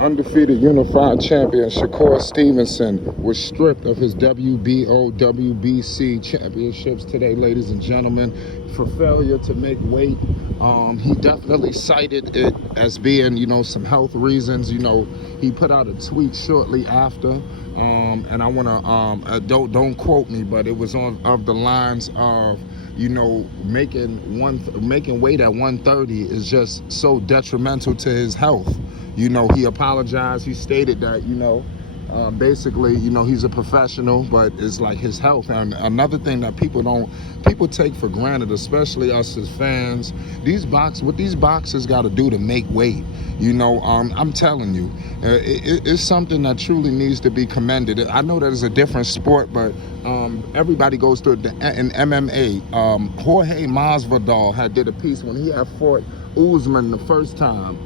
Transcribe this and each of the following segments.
Undefeated unified champion Shakur Stevenson was stripped of his WBO, WBC championships today, ladies and gentlemen, for failure to make weight. He definitely cited it as being, some health reasons. He put out a tweet shortly after, and I want to don't quote me, but it was on of the lines of, making weight at 130 is just so detrimental to his health. He apologized. He stated that, basically, he's a professional, but it's like his health. And another thing that people take for granted, especially us as fans, what these boxers got to do to make weight. I'm telling you, it's something that truly needs to be commended. I know that it's a different sport, but everybody goes through it. In MMA, Jorge Masvidal did a piece when he had fought Usman the first time.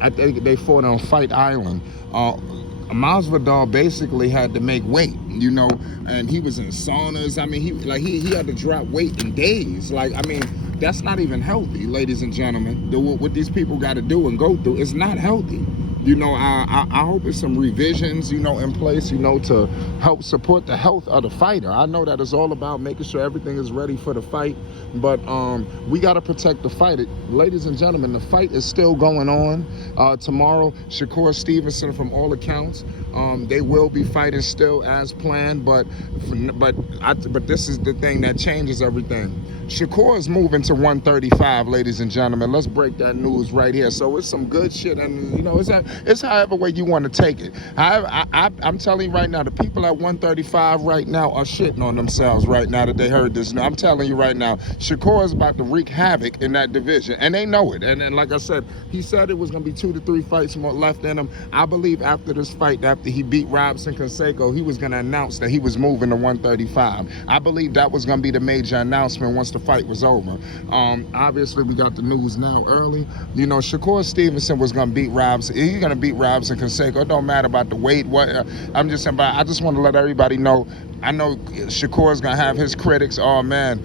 I think they fought on Fight Island. Masvidal basically had to make weight, and he was in saunas. I mean, he had to drop weight in days. That's not even healthy, ladies and gentlemen. What these people got to do and go through is not healthy. I hope there's some revisions, in place, to help support the health of the fighter. I know that it's all about making sure everything is ready for the fight, but we got to protect the fighter. Ladies and gentlemen, the fight is still going on. Tomorrow, Shakur Stevenson, from all accounts, they will be fighting still as planned, but this is the thing that changes everything. Shakur is moving to 135, ladies and gentlemen. Let's break that news right here. So it's some good shit, and it's however way you want to take it. I'm telling you right now, the people at 135 right now are shitting on themselves right now that they heard this. I'm telling you right now, Shakur is about to wreak havoc in that division, and they know it. And like I said, he said it was going to be 2 to 3 fights more left in him. I believe after this fight, after he beat Robson Canseco, he was going to announce that he was moving to 135. I believe that was going to be the major announcement once the fight was over. Obviously, we got the news now early. Shakur Stevenson was going to beat Robson. He's going to beat Robson Canseco. It don't matter about the weight. I'm just saying, I just want to let everybody know. I know Shakur's going to have his critics. Oh, man,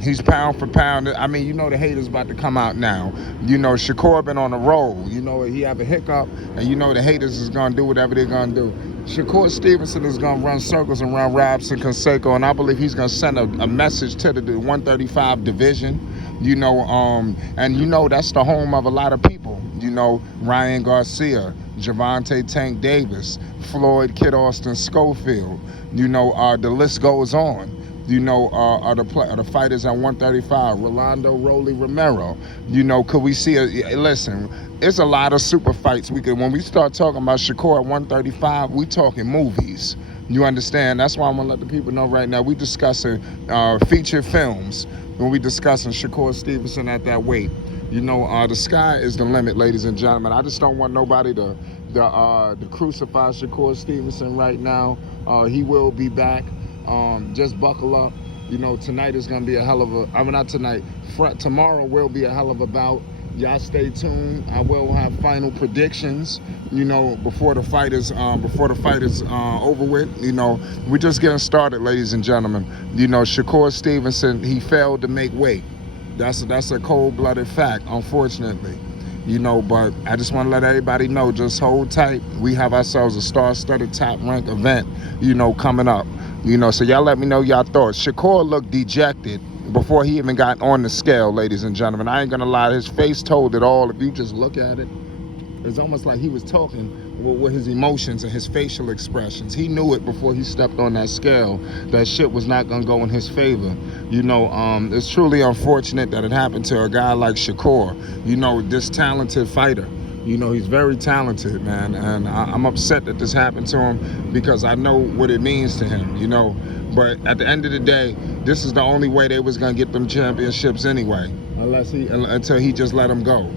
he's pound for pound. I mean, the haters about to come out now. Shakur been on a roll. He have a hiccup, and the haters is going to do whatever they're going to do. Shakur Stevenson is going to run circles around Robson Canseco, and I believe he's going to send a message to the 135 division, and that's the home of a lot of people. Ryan Garcia, Gervonta Tank Davis, Floyd Kid Austin Schofield, the list goes on. The fighters at 135, Rolando Rolly Romero. Could we see listen, it's a lot of super fights. When we start talking about Shakur at 135, we talking movies. You understand? That's why I'm gonna let the people know right now. We discussing feature films when we discussing Shakur Stevenson at that weight. The sky is the limit, ladies and gentlemen. I just don't want nobody to crucify Shakur Stevenson right now. He will be back. Just buckle up. Tonight is going to be a hell of a... not tonight. Tomorrow will be a hell of a bout. Y'all stay tuned. I will have final predictions, before the fight is over with. We're just getting started, ladies and gentlemen. Shakur Stevenson, he failed to make weight. That's a cold-blooded fact, unfortunately. But I just want to let everybody know, just hold tight. We have ourselves a star-studded top-ranked event, coming up. So y'all let me know y'all thoughts. Shakur looked dejected before he even got on the scale, ladies and gentlemen. I ain't gonna lie, his face told it all. If you just look at it, it's almost like he was talking with his emotions and his facial expressions. He knew it before he stepped on that scale. That shit was not gonna go in his favor. It's truly unfortunate that it happened to a guy like Shakur. This talented fighter. He's very talented, man, and I'm upset that this happened to him because I know what it means to him, But at the end of the day, this is the only way they was gonna get them championships anyway, until he just let them go,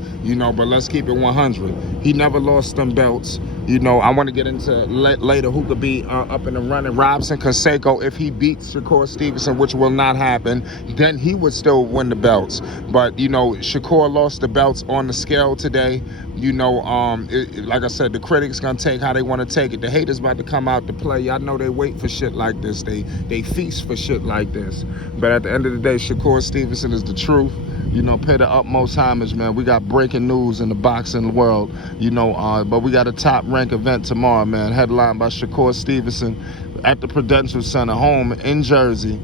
But let's keep it 100. He never lost them belts. I want to get into later who could be up in the running. Robson Canseco, if he beats Shakur Stevenson, which will not happen, then he would still win the belts. But, Shakur lost the belts on the scale today. Like I said, the critics going to take how they want to take it. The haters about to come out to play. Y'all know they wait for shit like this. They feast for shit like this. But at the end of the day, Shakur Stevenson is the truth. pay the utmost homage, man. We got breaking news in the boxing world, but we got a top rank event tomorrow, man, headlined by Shakur Stevenson at the Prudential Center, home in Jersey,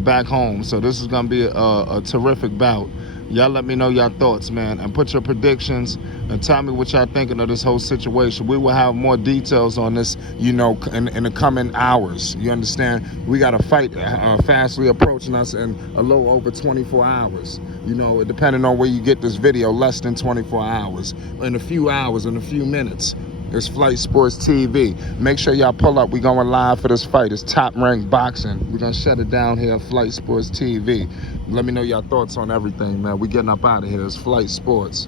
back home. So this is gonna be a terrific bout. Y'all let me know your thoughts, man, and put your predictions and tell me what y'all thinking of this whole situation. We will have more details on this, in the coming hours. You understand? We got a fight fastly approaching us in a little over 24 hours. Depending on where you get this video, less than 24 hours. In a few hours, in a few minutes. It's Flight Sports TV. Make sure y'all pull up. We going live for this fight. It's top ranked boxing. We're going to shut it down here at Flight Sports TV. Let me know your thoughts on everything, man. We getting up out of here. It's Flight Sports.